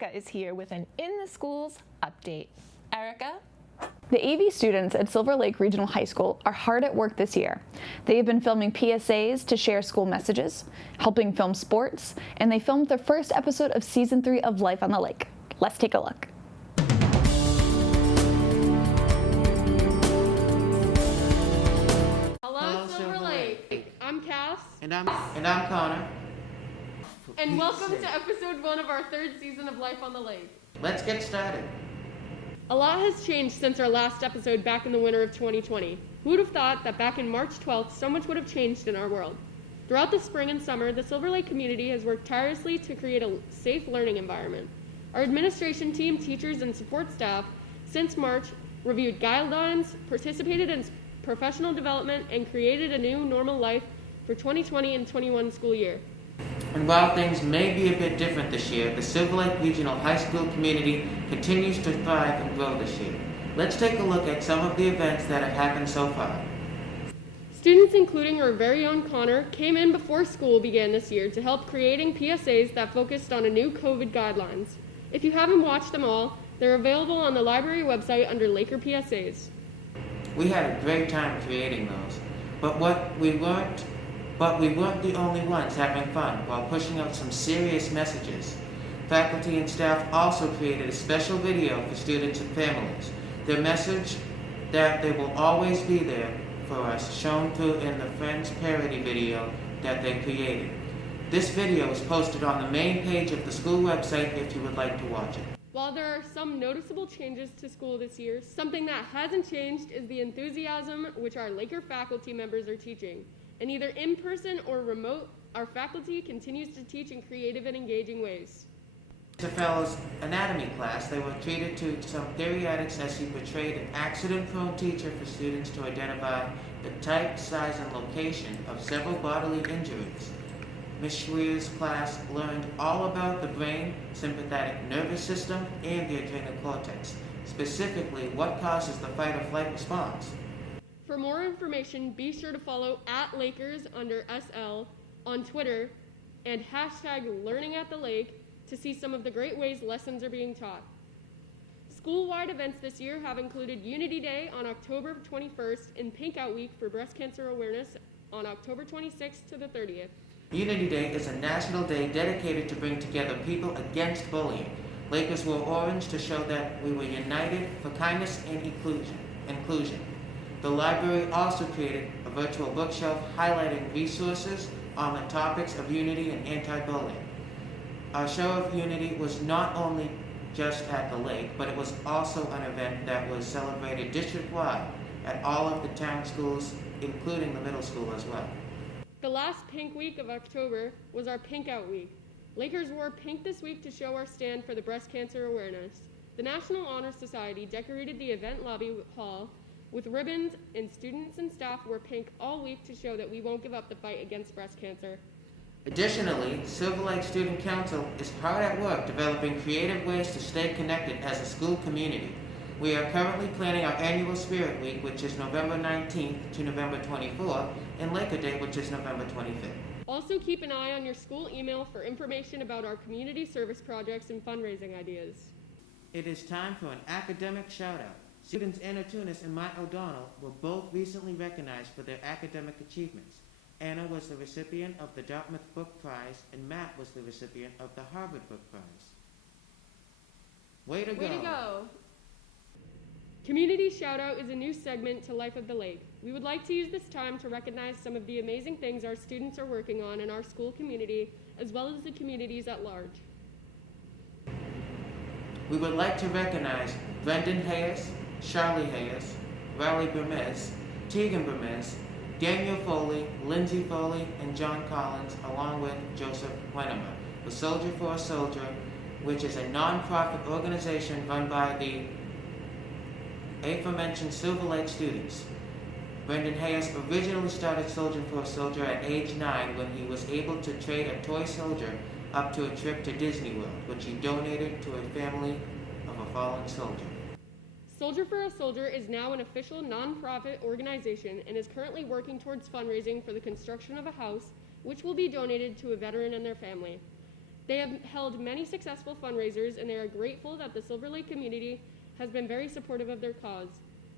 Erika is here with an In the Schools update. Erika? The AV students at Silver Lake Regional High School are hard at work this year. They have been filming PSAs to share school messages, helping film sports, and they filmed their first episode of Season 3 of Life on the Lake. Let's take a look. Hello, Silver Lake. I'm Cass. And I'm Connor. And welcome to episode 1 of our third season of Life on the Lake. Let's get started. A lot has changed since our last episode back in the winter of 2020. Who would have thought that back in March 12th, so much would have changed in our world? Throughout the spring and summer, the Silver Lake community has worked tirelessly to create a safe learning environment. Our administration team, teachers, and support staff, since March, reviewed guidelines, participated in professional development, and created a new normal life for 2020 and 21 school year. And while things may be a bit different this year, the Silver Lake Regional High School community continues to thrive and grow this year. Let's take a look at some of the events that have happened so far. Students, including our very own Connor, came in before school began this year to help creating PSAs that focused on a new COVID guidelines. If you haven't watched them all, they're available on the library website under Laker PSAs. We had a great time creating those, but we weren't the only ones having fun while pushing out some serious messages. Faculty and staff also created a special video for students and families. Their message that they will always be there for us shown through in the Friends parody video that they created. This video is posted on the main page of the school website if you would like to watch it. While there are some noticeable changes to school this year, something that hasn't changed is the enthusiasm which our Laker faculty members are teaching. And either in person or remote, our faculty continues to teach in creative and engaging ways. The fellow's anatomy class, they were treated to some theoretics as he portrayed an accident-prone teacher for students to identify the type, size, and location of several bodily injuries. Ms. Schweer's class learned all about the brain, sympathetic nervous system, and the adrenal cortex, specifically what causes the fight or flight response. For more information, be sure to follow @Lakers_SL on Twitter and #LearningAtTheLake to see some of the great ways lessons are being taught. School-wide events this year have included Unity Day on October 21st and Pink Out Week for breast cancer awareness on October 26th to the 30th. Unity Day is a national day dedicated to bring together people against bullying. Lakers wore orange to show that we were united for kindness and inclusion. The library also created a virtual bookshelf highlighting resources on the topics of unity and anti-bullying. Our show of unity was not only just at the lake, but it was also an event that was celebrated district-wide at all of the town schools, including the middle school as well. The last Pink Week of October was our Pink Out Week. Lakers wore pink this week to show our stand for the breast cancer awareness. The National Honor Society decorated the event lobby hall with ribbons, and students and staff wore pink all week to show that we won't give up the fight against breast cancer. Additionally, Silver Lake Student Council is hard at work developing creative ways to stay connected as a school community. We are currently planning our annual Spirit Week, which is November 19th to November 24th, and Laker Day, which is November 25th. Also keep an eye on your school email for information about our community service projects and fundraising ideas. It is time for an academic shout-out. Students Anna Tunis and Matt O'Donnell were both recently recognized for their academic achievements. Anna was the recipient of the Dartmouth Book Prize, and Matt was the recipient of the Harvard Book Prize. Way to go! Way to go! Community Shoutout is a new segment to Life of the Lake. We would like to use this time to recognize some of the amazing things our students are working on in our school community, as well as the communities at large. We would like to recognize Brendan Hayes, Charlie Hayes, Riley Bermez, Tegan Bermez, Daniel Foley, Lindsay Foley, and John Collins, along with Joseph Wennemer, for Soldier for a Soldier, which is a non-profit organization run by the aforementioned Silver Lake students. Brendan Hayes originally started Soldier for a Soldier at age 9 when he was able to trade a toy soldier up to a trip to Disney World, which he donated to a family of a fallen soldier. Soldier for a Soldier is now an official non-profit organization and is currently working towards fundraising for the construction of a house, which will be donated to a veteran and their family. They have held many successful fundraisers, and they are grateful that the Silver Lake community has been very supportive of their cause.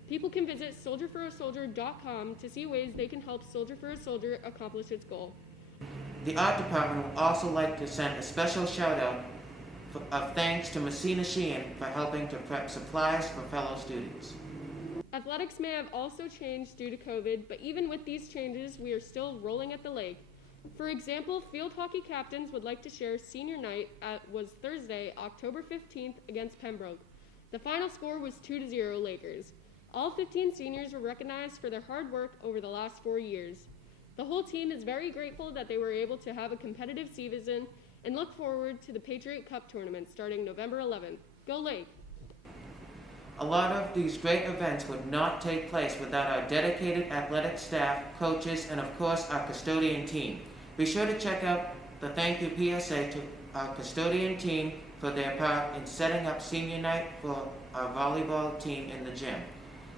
People can visit soldierforasoldier.com to see ways they can help Soldier for a Soldier accomplish its goal. The art department would also like to send a special shout out of thanks to Messina Sheehan for helping to prep supplies for fellow students. Athletics may have also changed due to COVID, but even with these changes, we are still rolling at the lake. For example, field hockey captains would like to share senior night was Thursday, October 15th against Pembroke. The final score was 2-0 Lakers. All 15 seniors were recognized for their hard work over the last 4 years. The whole team is very grateful that they were able to have a competitive season and look forward to the Patriot Cup tournament starting November 11th. Go Lake! A lot of these great events would not take place without our dedicated athletic staff, coaches, and of course our custodian team. Be sure to check out the thank you PSA to our custodian team for their part in setting up senior night for our volleyball team in the gym.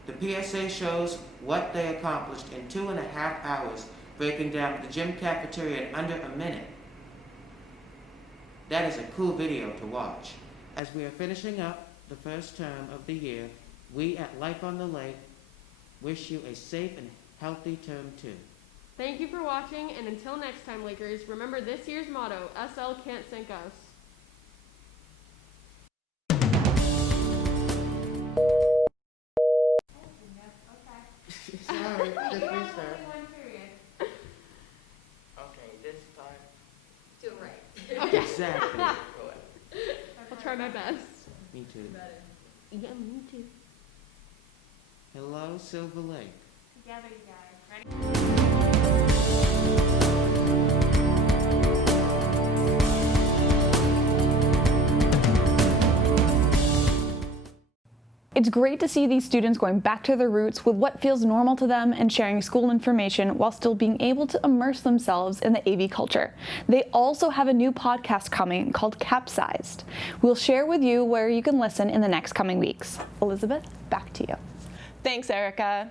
The PSA shows what they accomplished in 2.5 hours, breaking down the gym cafeteria in under a minute. That is a cool video to watch. As we are finishing up the first term of the year, we at Life on the Lake wish you a safe and healthy term too. Thank you for watching, and until next time, Lakers, remember this year's motto, SL can't sink us. Sorry, just restart. Okay, this time. Do it right. Okay. Exactly. I'll try my best. Me too. Yeah, me too. Hello, Silver Lake. Together, you guys. Ready? It's great to see these students going back to their roots with what feels normal to them and sharing school information while still being able to immerse themselves in the AV culture. They also have a new podcast coming called Capsized. We'll share with you where you can listen in the next coming weeks. Elizabeth, back to you. Thanks, Erika.